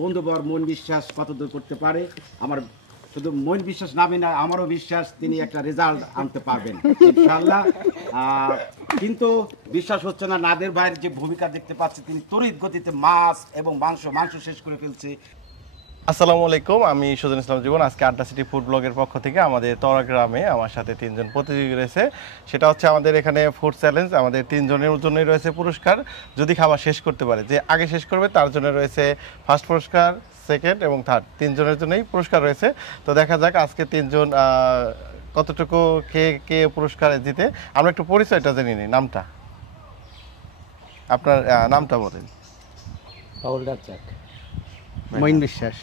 বন্ধুবর মন বিশ্বাস কতদূর করতে পারে। আমার শুধু মন বিশ্বাস নামে না, আমারও বিশ্বাস তিনি একটা রেজাল্ট আনতে পারবেন ইনশাআল্লাহ। কিন্তু বিশ্বাস হচ্ছে না, নাদের ভাইয়ের যে ভূমিকা দেখতে পাচ্ছি, তিনি তড়িৎ গতিতে মাছ এবং মাংস শেষ করে ফেলছে। আসসালামু আলাইকুম, আমি সুজন ইসলাম জীবন। আজকে আড্ডা সিটি ফুড ব্লগের পক্ষ থেকে আমাদের তরা গ্রামে আমার সাথে 3 জন প্রতিযোগী রয়েছে। সেটা হচ্ছে আমাদের এখানে ফুড চ্যালেঞ্জ। আমাদের 3 জনের জন্যই রয়েছে পুরস্কার, যদি খাবার শেষ করতে পারে। যে আগে শেষ করবে তার জন্য রয়েছে ফার্স্ট পুরস্কার, সেকেন্ড এবং থার্ড, 3 জনের জন্যই পুরস্কার রয়েছে। তো দেখা যাক আজকে 3 জন কতটুকু কে পুরস্কার জিতে। আমরা একটু পরিচয়টা জেনে নিই। নামটা, আপনার নামটা বলেন। বাউল রাজ্জাক। মঈন বিশ্বাস।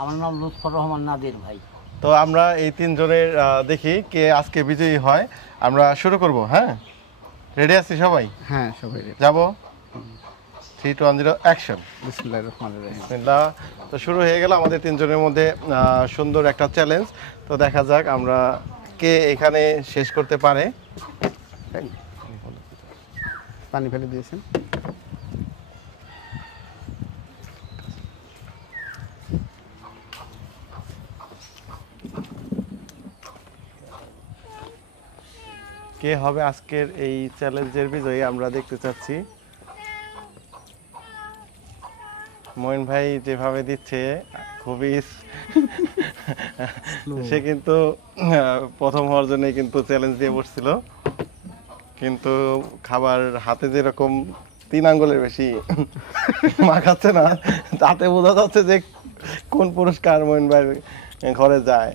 আমার নাম লুৎফর রহমান নাদির ভাই। তো আমরা এই 3 জনের দেখি কে আজকে বিজয়ী হয়। আমরা শুরু করব। হ্যাঁ, রেডি আছি সবাই? হ্যাঁ, সবাই রেডি। যাব। 3 2 1 0 অ্যাকশন। বিসমিল্লাহির রহমানির রহিম। বিসমিল্লাহ। তো শুরু হয়ে গেল আমাদের 3 জনের মধ্যে সুন্দর একটা চ্যালেঞ্জ। তো দেখা যাক আমরা কে এখানে শেষ করতে পারে। পানি ফেলে দিয়েছেন। কে হবে আজকের এই চ্যালেঞ্জের বিজয়ী আমরা দেখতে চাচ্ছি। মঈন ভাই যেভাবে দিচ্ছে খুবই সে কিন্তু প্রথম হওয়ার জন্য কিন্তু চ্যালেঞ্জ দিয়ে বসছিল, কিন্তু খাবার হাতে যেরকম 3 আঙ্গুলের বেশি মাখাচ্ছে না, তাতে বোঝা যাচ্ছে যে কোন পুরস্কার মঈন ভাই ঘরে যায়।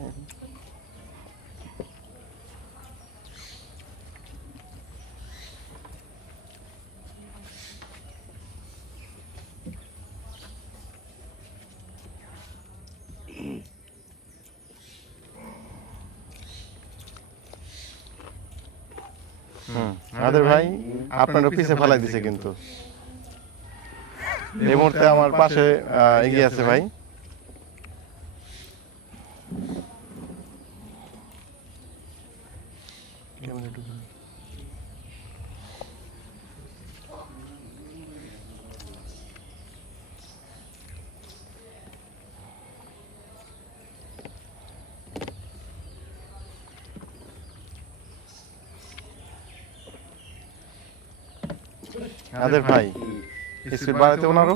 আমাদের ভাই আপনার পিছে ফেলাই দিছে, কিন্তু এই মুহূর্তে আমার পাশে এগিয়ে আছে ভাই। আমাদের ভাই স্পিড বাড়াতে ওনারও।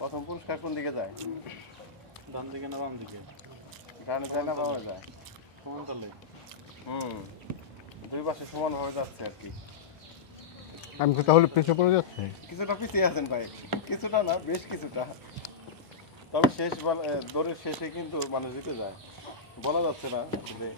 প্রথম পুরস্কার কোন দিকে যায়? ডান দিকে না বাম দিকে? ডানে যায় না বামে যায়? সমান তালে। দুই পাশে সমানভাবে যাচ্ছে আর কি। আমি তো তাহলে পিছিয়ে পড়ে যাচ্ছে। কিছুটা পিছিয়ে আছেন ভাই, কিছুটা না বেশ কিছুটা। তবে শেষ দৌড়ের শেষে কিন্তু মানুষ জিতে যায়, বলা যাচ্ছে না যে।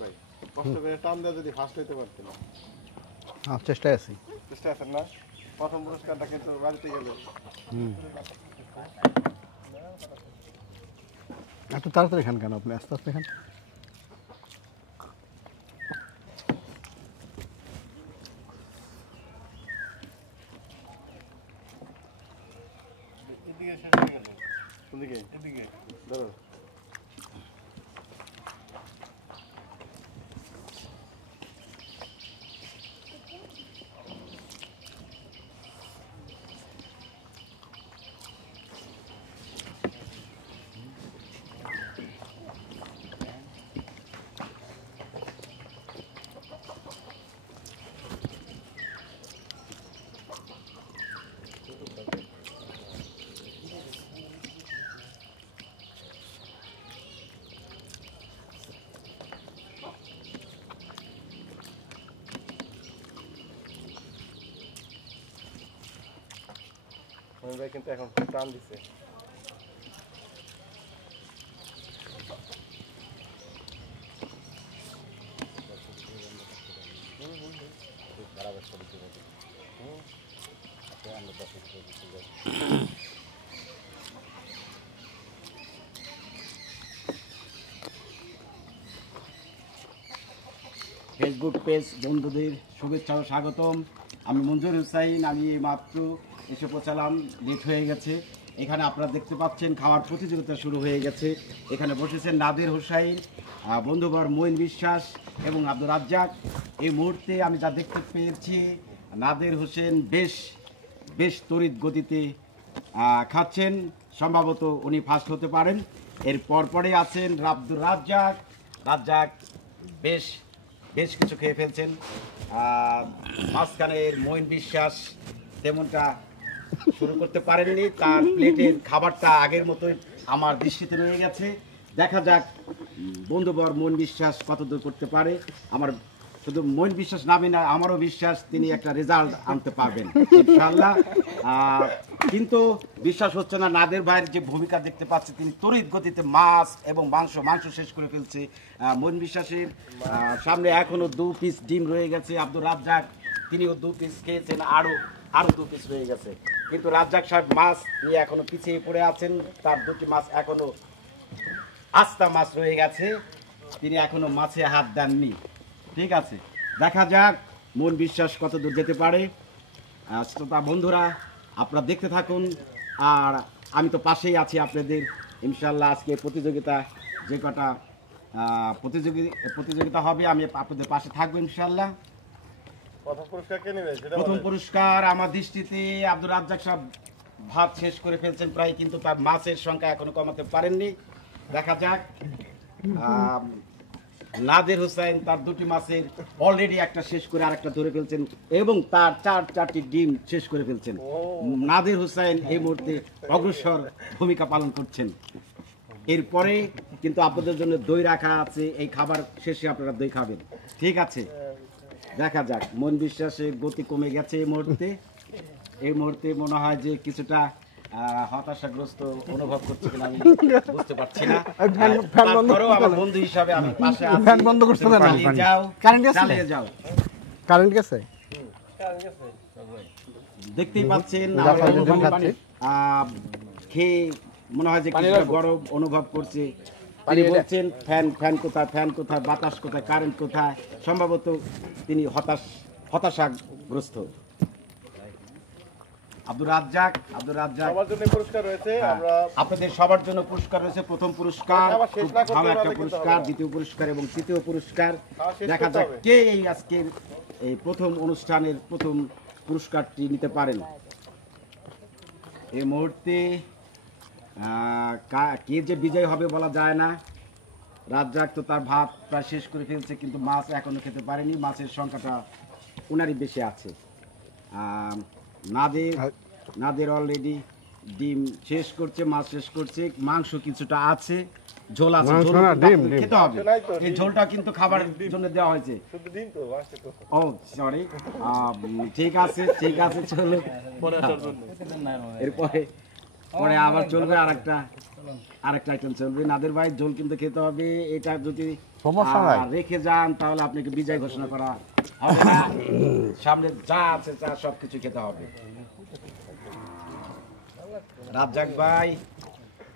ভাই কষ্ট করে টান দেওয়া যদি ফার্স্ট হইতে পারতেন। চেষ্টায় আছি। চেষ্টা আছেন না? প্রথম পুরস্কারটা কিন্তু বাড়িতে গেলে। এত তাড়াতাড়ি খান কেন আপনি? আস্তে আস্তে খান। এদিকে শেষ হয়ে গেল। কোন দিকে? এদিকে ধরো। ভাই কিন্তু এখন টান দিচ্ছে। ফেসবুক পেজ বন্ধুদের শুভেচ্ছা ও স্বাগতম। আমি মঞ্জুর হুসাইন, আমি মাত্র এসে পৌঁছালাম, লেট হয়ে গেছে। এখানে আপনারা দেখতে পাচ্ছেন খাওয়ার প্রতিযোগিতা শুরু হয়ে গেছে। এখানে বসেছেন নাদের হোসাইন, বন্ধুবর মঈন বিশ্বাস এবং আব্দুর রাজ্জাক। এই মুহূর্তে আমি যা দেখতে পেয়েছি, নাদের হোসেন বেশ তড়িৎ গতিতে খাচ্ছেন, সম্ভবত উনি ফার্স্ট হতে পারেন। এর পরপরে আছেন আব্দুর রাজ্জাক বেশ কিছু খেয়ে ফেলছেন। মাঝখানের মঈন বিশ্বাস তেমনটা শুরু করতে পারেননি, তার প্লেটের খাবারটা আগের মতোই আমার দৃষ্টিতে রয়ে গেছে। দেখা যাক বন্ধুবর মঈন বিশ্বাস কতদূর করতে পারে। আমার শুধু মঈন বিশ্বাস নামে না, আমারও বিশ্বাস তিনি একটা রেজাল্ট আনতে পারবেন ইনশাআল্লাহ। কিন্তু বিশ্বাস হচ্ছে না, নাদের ভাইয়ের যে ভূমিকা দেখতে পাচ্ছি, তিনি তড়িৎ গতিতে মাছ এবং মাংস শেষ করে ফেলছে। মঈন বিশ্বাসের সামনে এখনো 2 পিস ডিম রয়ে গেছে। আব্দুর রাজ্জাক তিনিও 2 পিস খেয়েছেন, আরো 2 পিস রয়ে গেছে। কিন্তু রাজ্জাক সাহেব মাছ নিয়ে এখনো পিছিয়ে পড়ে আছেন, তার 2টি মাছ এখনো আস্তা মাছ রয়ে গেছে, তিনি এখনো মাছে হাত দেননি। ঠিক আছে, দেখা যাক মন বিশ্বাস কত দূর যেতে পারে। শ্রোতা বন্ধুরা, আপনারা দেখতে থাকুন, আর আমি তো পাশেই আছি আপনাদের। ইনশাল্লাহ আজকে প্রতিযোগিতা যে কটা প্রতিযোগিতা হবে, আমি আপনাদের পাশে থাকবো ইনশাল্লাহ। প্রথম পুরস্কার আমার দৃষ্টিতে আব্দুর রাজ্জাক সাহেব ভাত শেষ করে ফেলছেন প্রায়, কিন্তু তার মাছের সংখ্যা এখনো কমাতে পারেননি। দেখা যাক। নাদের হোসেন তার 2টি মাছের অলরেডি একটা শেষ করে আরেকটা ধরে ফেলছেন এবং তার 4টি ডিম শেষ করে ফেলছেন। নাদের হোসেন এই মুহূর্তে অগ্রসর ভূমিকা পালন করছেন। এরপরে কিন্তু আপনাদের জন্য দই রাখা আছে, এই খাবার শেষে আপনারা দই খাবেন। ঠিক আছে, দেখা যাক। মন বিশ্বাসের গতি কমে গেছে এই মুহূর্তে মনে হয় যে কিছুটা হতাশাগ্রস্ত অনুভব করছে কিনা আমি বুঝতে পারছি না। তারপরেও আমার বন্ধু হিসাবে আমি পাশে আছি। ফ্যান বন্ধ করতে দেন না। চালিয়ে যাও। কারেন্ট গেছে? দেখতেই পাচ্ছেন খেয়ে মনে হয় যে কিছুটা গরম অনুভব করছে। তিনি বলছেন ফ্যান কোথায়, বাতাস কোথায়, কারেন্ট কোথায়। সম্ভবত তিনি হতাশাগ্রস্ত। আব্দুর রাজ্জাক সবার জন্য পুরস্কার রয়েছে। আমরা আপনাদের সবার জন্য পুরস্কার রয়েছে। প্রথম পুরস্কার খুব ভালো একটা পুরস্কার, দ্বিতীয় পুরস্কার এবং তৃতীয় পুরস্কার। দেখা যাক কে এই আজকের এই প্রথম অনুষ্ঠানের প্রথম পুরস্কারটি নিতে পারেন। এই মুহূর্তে কে যে বিজয় হবে বলা যায় না। রাজ্জাক তো তার ভাত প্রায় শেষ করে ফেলছে, কিন্তু মাছ এখনো খেতে পারেনি, মাছের সংখ্যাটা ওনারই বেশি আছে। নাদের অলরেডি ডিম শেষ করছে, মাছ শেষ করছে, মাংস কিছুটা আছে, ঝোল আছে, খেতে হবে। এই ঝোলটা কিন্তু খাবারের জন্য দেওয়া হয়েছে। ও সরি, ঠিক আছে চলো। এরপরে আবার চলবে আরেকটা আইটেম চলবে। নাদের ভাই ঝোল কিন্তু খেতে হবে। এটা যদি রেখে যান তাহলে আপনাকে বিজয় ঘোষণা করা হবে না। সামনে যা আছে তা সবকিছু খেতে হবে। রাজ্জাক ভাই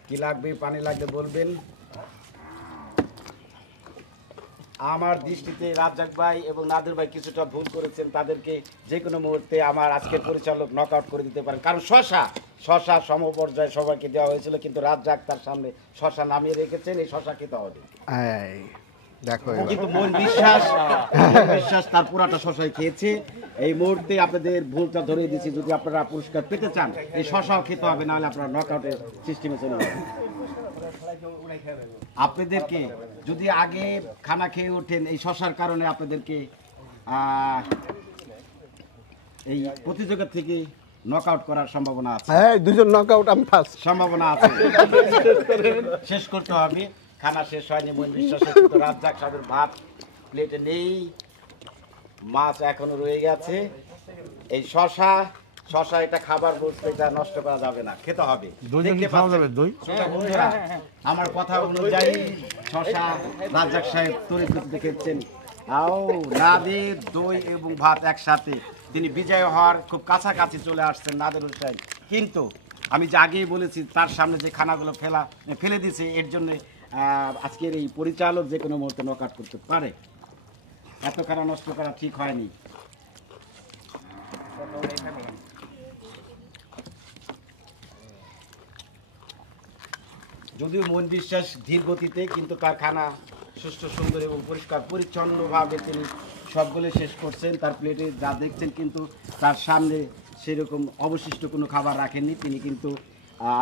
কি লাগবে, পানি লাগবে বলবেন। আমার দৃষ্টিতে রাজ্জাক ভাই এবং নাদের ভাই কিছুটা ভুল করেছেন, তাদেরকে যে কোনো মুহূর্তে আমার আজকের পরিচালক নক আউট করে দিতে পারেন। কারণ শশা সমপর্যায়ে সবাইকে দেওয়া হয়েছিল, কিন্তু রাজ্জাক তার সামনে শশা নামিয়ে রেখেছেন, এই শশা খেতে হবে। কিন্তু মন বিশ্বাস তার পুরাটা শশাই খেয়েছে। এই মুহূর্তে আপনাদের ভুলটা ধরে দিচ্ছি, যদি আপনারা পুরস্কার পেতে চান এই শশাও খেতে হবে, নাহলে আপনারা নক আউটের সিস্টেমে চলে যাবেন। আপনাদেরকে যদি আগে খানা খেয়ে ওঠেন, এই শশার কারণে আপনাদেরকে এই প্রতিযোগিতা থেকে নক আউট করার সম্ভাবনা আছে। দুজন নক আউট, আমি ফার্স্ট। সম্ভাবনা আছে, শেষ করতে হবে। খানা শেষ হয়নি মন বিশ্বাসের, কিন্তু রাজ্জাক সাহেবের ভাত প্লেটে নেই, মাছ এখনো রয়ে গেছে। এই শশা এটা খাবার বস্তু, এটা নষ্ট করা যাবে না, খেতে হবে। আমার কথা অনুযায়ী শশা রাজ্জাক সাহেব তড়িৎ গতিতে খেয়েছেন। নাদের দই এবং ভাত একসাথে তিনি বিজয় হওয়ার খুব কাছাকাছি চলে আসছেন নাদের হোসেন। কিন্তু আমি যে আগেই বলেছি, তার সামনে যে খানাগুলো ফেলে দিয়েছে, এর জন্য আজকের এই পরিচালক যে কোনো মুহূর্তে নক আউট করতে পারে। এত খানা নষ্ট করা ঠিক হয়নি। যদিও মন বিশ্বাস ধীর গতিতে, কিন্তু তার খানা সুষ্ঠু সুন্দর এবং পরিষ্কার পরিচ্ছন্নভাবে তিনি সবগুলো শেষ করছেন। তার প্লেটে যা দেখছেন, কিন্তু তার সামনে সেরকম অবশিষ্ট কোনো খাবার রাখেননি। তিনি কিন্তু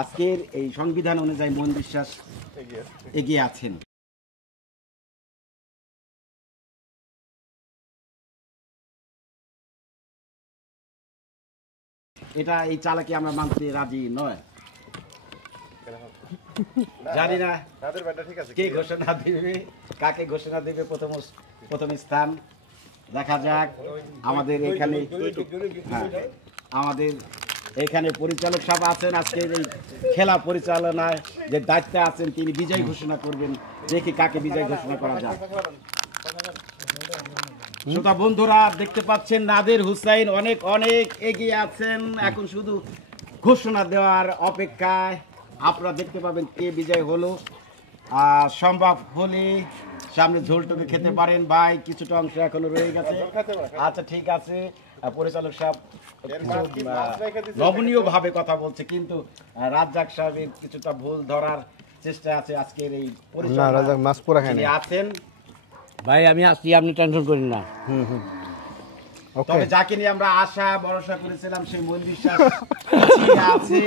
আজকের এই সংবিধান অনুযায়ী মন বিশ্বাস এগিয়ে আছেন। এটা এই চালাকি আমরা মানতে রাজি নয়। জানি না কে ঘোষণা দিবে, কাকে ঘোষণা দিবে প্রথম স্থান। দেখা যাক। আমাদের এখানে আমাদের এখানে পরিচালক সাহেব আছেন, আজকের এই খেলা পরিচালনায় যে দায়িত্বে আছেন, তিনি বিজয় ঘোষণা করবেন। দেখি কাকে বিজয় ঘোষণা করা যায়। শ্রোতা বন্ধুরা, দেখতে পাচ্ছেন নাদের হুসাইন অনেক অনেক এগিয়ে আছেন। এখন শুধু ঘোষণা দেওয়ার অপেক্ষায়। আপনারা দেখতে পাবেন কে বিজয় হলো। সম্ভব হলে সামনে ঝোলটুকু খেতে পারেন ভাই, কিছুটা অংশ এখনো রয়ে গেছে। আচ্ছা ঠিক আছে। পরিচালক সাহেব নমনীয় ভাবে কথা বলছে, কিন্তু রাজ্জাক সাহেবের কিছুটা ভুল ধরার চেষ্টা আছে। আজকের এই রাজ্জাক মাছ পুরা খায় না। আছেন ভাই আমি আসছি, আপনি টেনশন করেন না। তবে যাকে নিয়ে আমরা আশা ভরসা করেছিলাম, সেই মন বিশ্বাস পিছিয়ে আছে।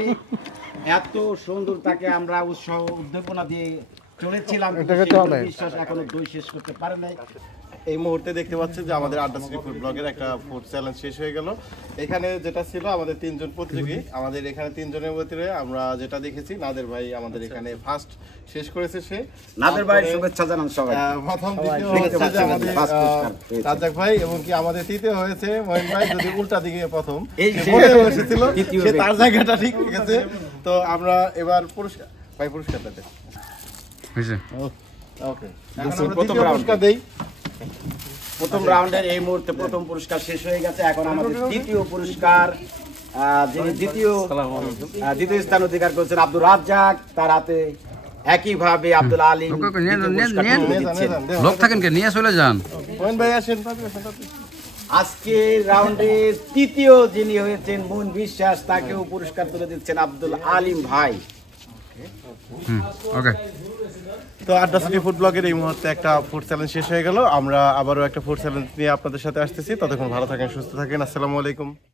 এত সুন্দর তাকে আমরা উৎসাহ উদ্দীপনা দিয়ে চলেছিলাম, কিন্তু সেই মন বিশ্বাস এখনো দই শেষ করতে পারে নাই। এই মুহূর্তে দেখতে পাচ্ছেন যে আমাদের আড্ডা সিটি ফুড ব্লগের একটা ফুড চ্যালেঞ্জ শেষ হয়ে গেল। এখানে যেটা ছিল আমাদের 3 জন প্রতিযোগী, আমাদের এখানে 3 জনের ভিতরে আমরা যেটা দেখেছি, নাদের ভাই আমাদের এখানে ফার্স্ট শেষ করেছে। সে নাদের ভাই শুভেচ্ছা জানান সবাই। প্রথম দ্বিতীয় হয়েছে যে আমাদের রাজ্জাক ভাই, এবং কি আমাদের তৃতীয় হয়েছে মহিন ভাই। যদি উল্টা দিকে প্রথম বসেছিল, সে তার জায়গাটা ঠিক রেখেছে। তো আমরা এবার পুরস্কার ভাই, পুরস্কারটা দেন। ওকে, প্রথম পুরস্কার দেই। প্রথম রাউন্ডের এই মুহূর্তে প্রথম পুরস্কার শেষ হয়ে গেছে। এখন আমাদের দ্বিতীয় পুরস্কার, যিনি দ্বিতীয় স্থান অধিকার করেছেন আব্দুল রাজ্জাক, তার হাতে একইভাবে আব্দুল আলিম লোক থাকেন কে নিয়ে চলে যান। মহিন ভাই আসেন। আজকে রাউন্ডে তৃতীয় যিনি হয়েছেন মন বিশ্বাস, তাকেও পুরস্কার তুলে দিচ্ছেন আব্দুল আলিম ভাই। ওকে, তো আড্ডা সিটি ফুড ব্লগের এই মুহূর্তে একটা ফুড চ্যালেঞ্জ শেষ হয়ে গেল। আমরা আবারও একটা ফুড চ্যালেঞ্জ নিয়ে আপনাদের সাথে আসতেছি। ততক্ষণ ভালো থাকেন, সুস্থ থাকেন। আসসালামু আলাইকুম।